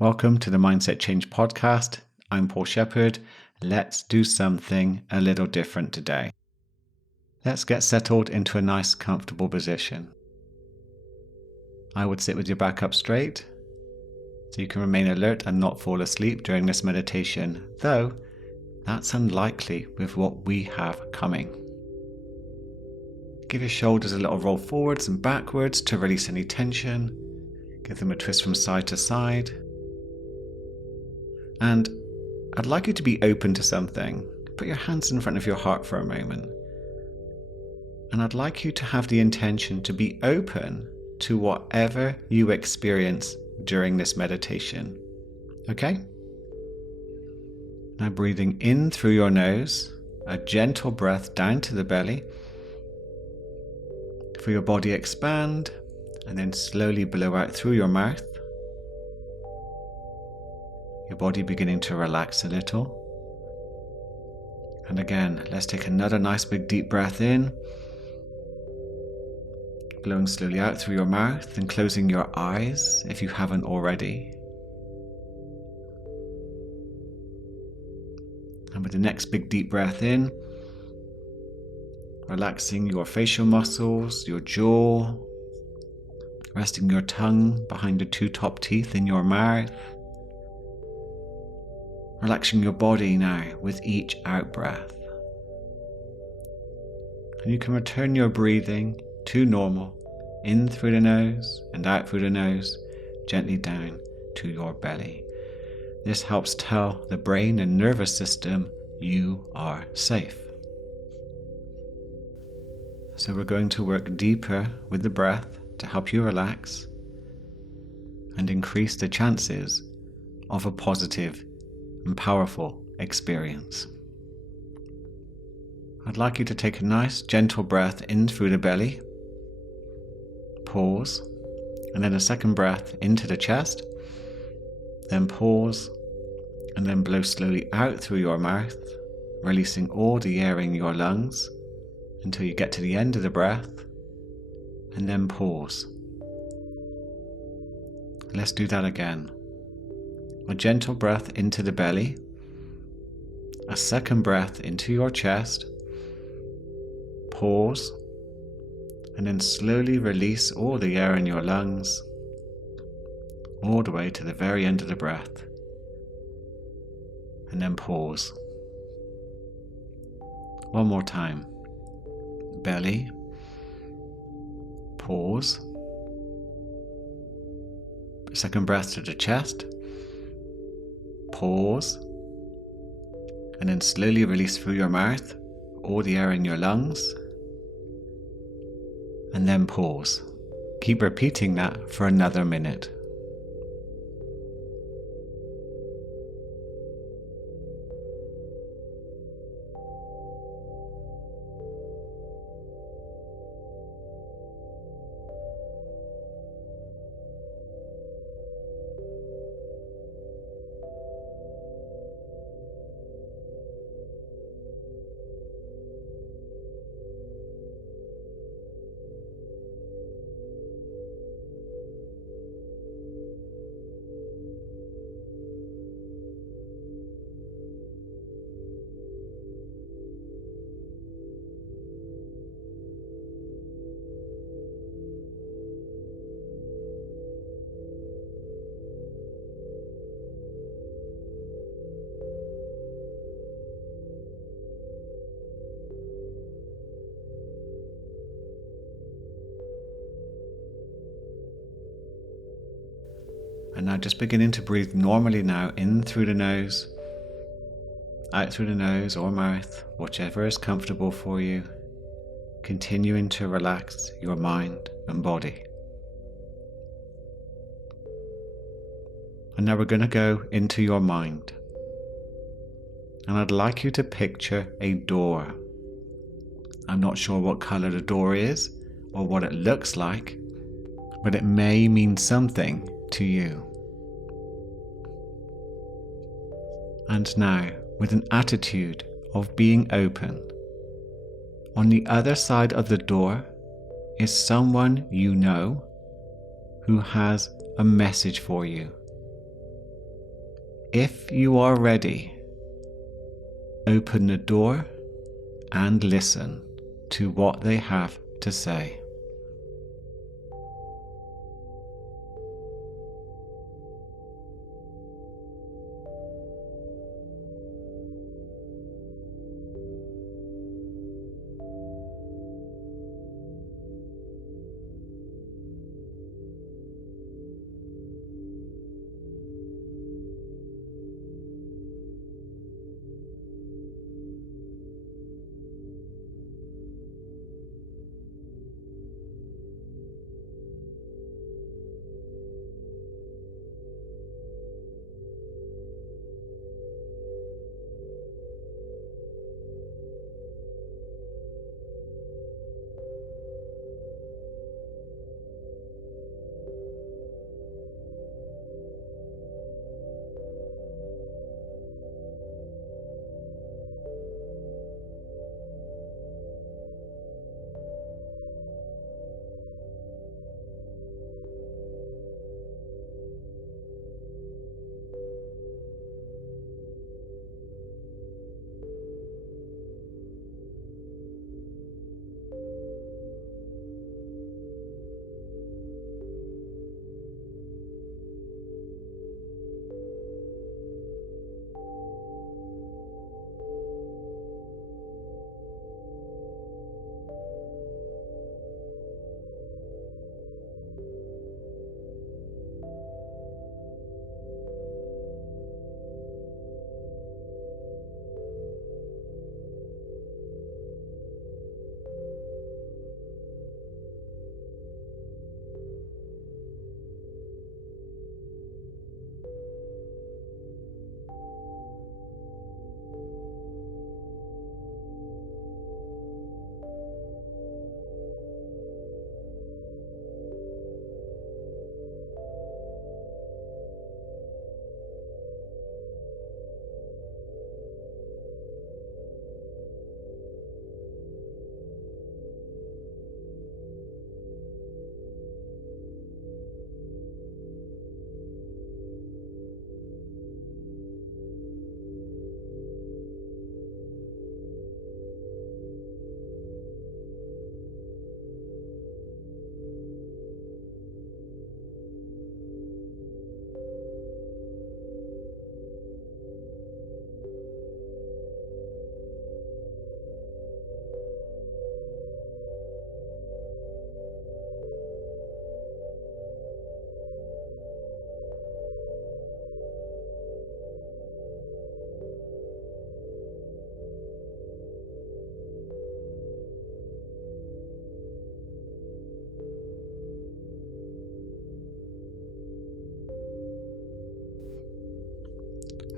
Welcome to the Mindset Change podcast. I'm Paul Sheppard. Let's do something a little different today. Let's get settled into a nice, comfortable position. I would sit with your back up straight so you can remain alert and not fall asleep during this meditation, though that's unlikely with what we have coming. Give your shoulders a little roll forwards and backwards to release any tension. Give them a twist from side to side. And I'd like you to be open to something. Put your hands in front of your heart for a moment. And I'd like you to have the intention to be open to whatever you experience during this meditation. Okay? Now breathing in through your nose, a gentle breath down to the belly. Feel your body expand, and then slowly blow out through your mouth. Your body beginning to relax a little. And again, let's take another nice big deep breath in. Blowing slowly out through your mouth and closing your eyes if you haven't already. And with the next big deep breath in, relaxing your facial muscles, your jaw, resting your tongue behind the two top teeth in your mouth. Relaxing your body now with each out breath. And you can return your breathing to normal, in through the nose and out through the nose, gently down to your belly. This helps tell the brain and nervous system you are safe. So we're going to work deeper with the breath to help you relax and increase the chances of a positive and powerful experience. I'd like you to take a nice gentle breath in through the belly, pause, and then a second breath into the chest, then pause, and then blow slowly out through your mouth, releasing all the air in your lungs until you get to the end of the breath, and then pause. Let's do that again. A gentle breath into the belly, a second breath into your chest, pause, and then slowly release all the air in your lungs, all the way to the very end of the breath, and then pause. One more time. Belly, pause, second breath to the chest, pause, and then slowly release through your mouth all the air in your lungs, and then pause. Keep repeating that for another minute. And now just beginning to breathe normally now, in through the nose, out through the nose or mouth, whichever is comfortable for you, continuing to relax your mind and body. And now we're going to go into your mind. And I'd like you to picture a door. I'm not sure what color the door is or what it looks like, but it may mean something to you. And now, with an attitude of being open, on the other side of the door is someone you know who has a message for you. If you are ready, open the door and listen to what they have to say.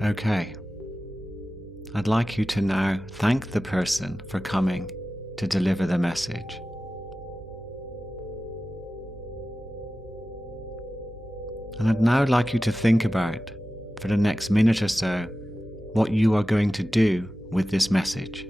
Okay, I'd like you to now thank the person for coming to deliver the message. And I'd now like you to think about, for the next minute or so, what you are going to do with this message.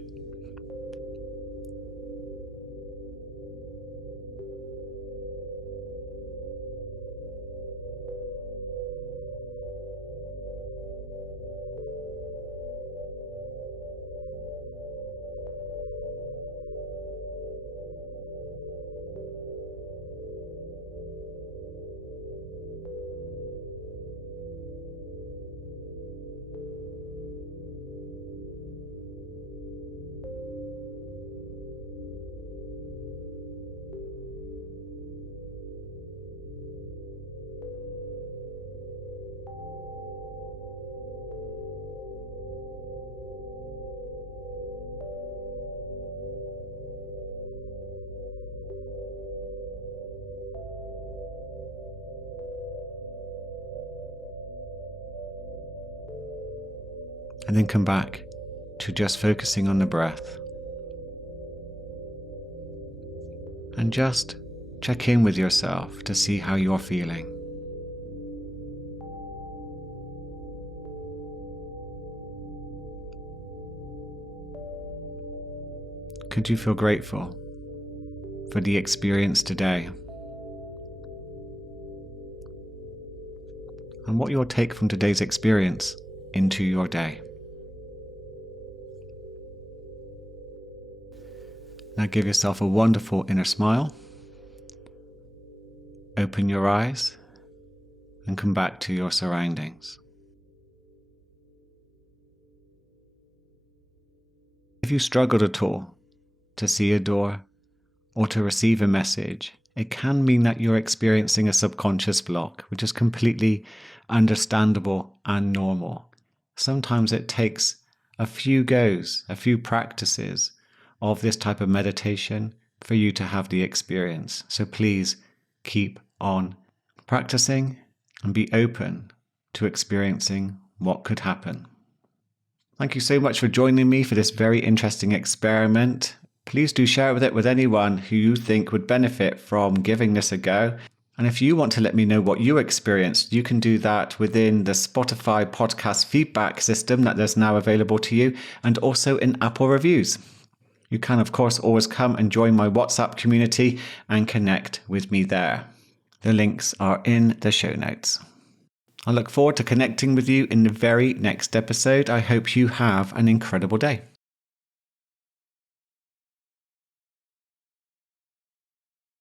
And then come back to just focusing on the breath. And just check in with yourself to see how you're feeling. Could you feel grateful for the experience today? And what you'll take from today's experience into your day. Now give yourself a wonderful inner smile. Open your eyes and come back to your surroundings. If you struggled at all to see a door or to receive a message, it can mean that you're experiencing a subconscious block, which is completely understandable and normal. Sometimes it takes a few goes, a few practices of this type of meditation for you to have the experience. So please keep on practicing and be open to experiencing what could happen. Thank you so much for joining me for this very interesting experiment. Please do share it with anyone who you think would benefit from giving this a go. And if you want to let me know what you experienced, you can do that within the Spotify podcast feedback system that is now available to you, and also in Apple reviews. You can, of course, always come and join my WhatsApp community and connect with me there. The links are in the show notes. I look forward to connecting with you in the very next episode. I hope you have an incredible day.